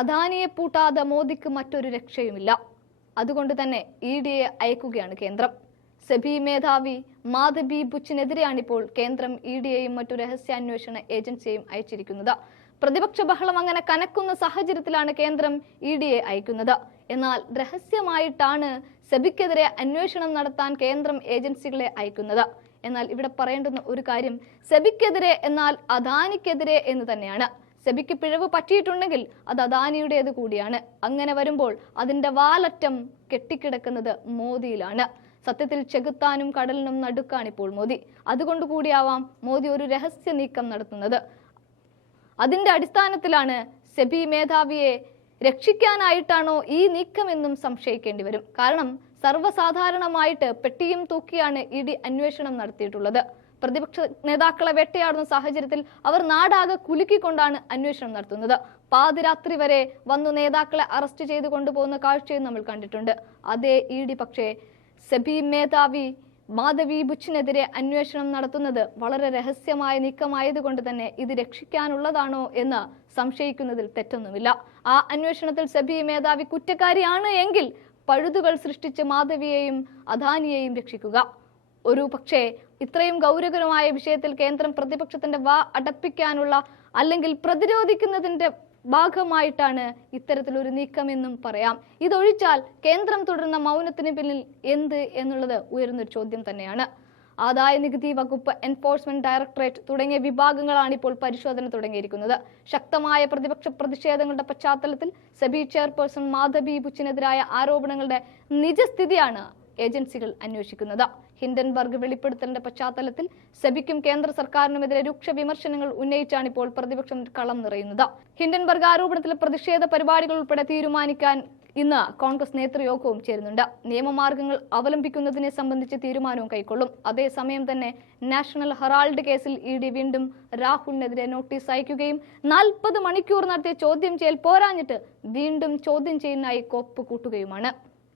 അദാനിയെ പൂട്ടാതെ മോദിക്ക് മറ്റൊരു രക്ഷയുമില്ല. അതുകൊണ്ട് തന്നെ ഇഡിയെ അയക്കുകയാണ് കേന്ദ്രം. സെബി മേധാവി മാധബി ബുച്ചിനെതിരെയാണിപ്പോൾ കേന്ദ്രം ഇഡിയെയും മറ്റു രഹസ്യാന്വേഷണ ഏജൻസിയെയും അയച്ചിരിക്കുന്നത്. പ്രതിപക്ഷ ബഹളം അങ്ങനെ കനക്കുന്ന സാഹചര്യത്തിലാണ് കേന്ദ്രം ഇഡിയെ അയക്കുന്നത്. എന്നാൽ രഹസ്യമായിട്ടാണ് സെബിക്കെതിരെ അന്വേഷണം നടത്താൻ കേന്ദ്രം ഏജൻസികളെ അയക്കുന്നത്. എന്നാൽ ഇവിടെ പറയേണ്ടുന്ന ഒരു കാര്യം, സെബിക്കെതിരെ എന്നാൽ അദാനിക്കെതിരെ എന്ന് തന്നെയാണ്. സെബിക്ക് പിഴവ് പറ്റിയിട്ടുണ്ടെങ്കിൽ അത് അദാനിയുടേത് കൂടിയാണ്. അങ്ങനെ വരുമ്പോൾ അതിന്റെ വാലറ്റം കെട്ടിക്കിടക്കുന്നത് മോദിയിലാണ്. സത്യത്തിൽ ചെകുത്താനും കടലിനും നടുക്കാണിപ്പോൾ മോദി. അതുകൊണ്ട് കൂടിയാവാം മോദി ഒരു രഹസ്യ നീക്കം നടത്തുന്നത്. അതിന്റെ അടിസ്ഥാനത്തിലാണ് സെബി മേധാവിയെ രക്ഷിക്കാനായിട്ടാണോ ഈ നീക്കമെന്നും സംശയിക്കേണ്ടി വരും. കാരണം സർവ്വസാധാരണമായിട്ട് പെട്ടിയും തൂക്കിയാണ് ഇഡി അന്വേഷണം നടത്തിയിട്ടുള്ളത്. പ്രതിപക്ഷ നേതാക്കളെ വേട്ടയാടുന്ന സാഹചര്യത്തിൽ അവർ നാടാകെ കുലുക്കിക്കൊണ്ടാണ് അന്വേഷണം നടത്തുന്നത്. പാതിരാത്രി വരെ വന്നു നേതാക്കളെ അറസ്റ്റ് ചെയ്ത് കൊണ്ടുപോകുന്ന കാഴ്ചയും നമ്മൾ കണ്ടിട്ടുണ്ട്. അതേ ഇഡി പക്ഷേ സെബി മേധാവി മാധവി ബുച്ചിനെതിരെ അന്വേഷണം നടത്തുന്നത് വളരെ രഹസ്യമായ നീക്കമായതുകൊണ്ട് തന്നെ ഇത് രക്ഷിക്കാനുള്ളതാണോ എന്ന് സംശയിക്കുന്നതിൽ തെറ്റൊന്നുമില്ല. ആ അന്വേഷണത്തിൽ സെബി മേധാവി കുറ്റക്കാരിയാണ് എങ്കിൽ പഴുതുകൾ സൃഷ്ടിച്ച് മാധവിയെയും അദാനിയെയും രക്ഷിക്കുക. ഒരു പക്ഷേ ഇത്രയും ഗൗരവകരമായ വിഷയത്തിൽ കേന്ദ്രം പ്രതിപക്ഷത്തിന്റെ വാ അടപ്പിക്കാനുള്ള അല്ലെങ്കിൽ പ്രതിരോധിക്കുന്നതിന്റെ ഭാഗമായിട്ടാണ് ഇത്തരത്തിലൊരു നീക്കമെന്നും പറയാം. ഇതൊഴിച്ചാൽ കേന്ദ്രം തുടരുന്ന മൗനത്തിന് പിന്നിൽ എന്ത് എന്നുള്ളത് ഉയർന്നൊരു ചോദ്യം തന്നെയാണ്. ആദായ നികുതി വകുപ്പ്, എൻഫോഴ്സ്മെന്റ് ഡയറക്ടറേറ്റ് തുടങ്ങിയ വിഭാഗങ്ങളാണ് ഇപ്പോൾ പരിശോധന തുടങ്ങിയിരിക്കുന്നത്. ശക്തമായ പ്രതിപക്ഷ പ്രതിഷേധങ്ങളുടെ പശ്ചാത്തലത്തിൽ സെബി ചെയർപേഴ്സൺ മാധബി ബുച്ചിനെതിരായ ആരോപണങ്ങളുടെ നിജസ്ഥിതിയാണ് ഏജൻസികൾ അന്വേഷിക്കുന്നത്. ഹിൻഡൻബർഗ് വെളിപ്പെടുത്തലിന്റെ പശ്ചാത്തലത്തിൽ സെബിക്കും കേന്ദ്ര സർക്കാരിനുമെതിരെ രൂക്ഷ വിമർശനങ്ങൾ ഉന്നയിച്ചാണ് ഇപ്പോൾ പ്രതിപക്ഷം കളം നിറയുന്നത്. ഹിൻഡൻബർഗ് ആരോപണത്തിലെ പ്രതിഷേധ പരിപാടികൾ ഉൾപ്പെടെ തീരുമാനിക്കാൻ ഇന്ന് കോൺഗ്രസ് നേതൃയോഗവും ചേരുന്നുണ്ട്. നിയമമാർഗങ്ങൾ അവലംബിക്കുന്നതിനെ സംബന്ധിച്ച് തീരുമാനവും കൈക്കൊള്ളും. അതേസമയം തന്നെ നാഷണൽ ഹെറാൾഡ് കേസിൽ ഇഡി വീണ്ടും രാഹുലിനെതിരെ നോട്ടീസ് അയക്കുകയും 40 മണിക്കൂർ നടത്തിയ ചോദ്യം ചെയ്യൽ പോരാഞ്ഞിട്ട് വീണ്ടും ചോദ്യം ചെയ്യാനായി കോപ്പ് കൂട്ടുകയുമാണ്.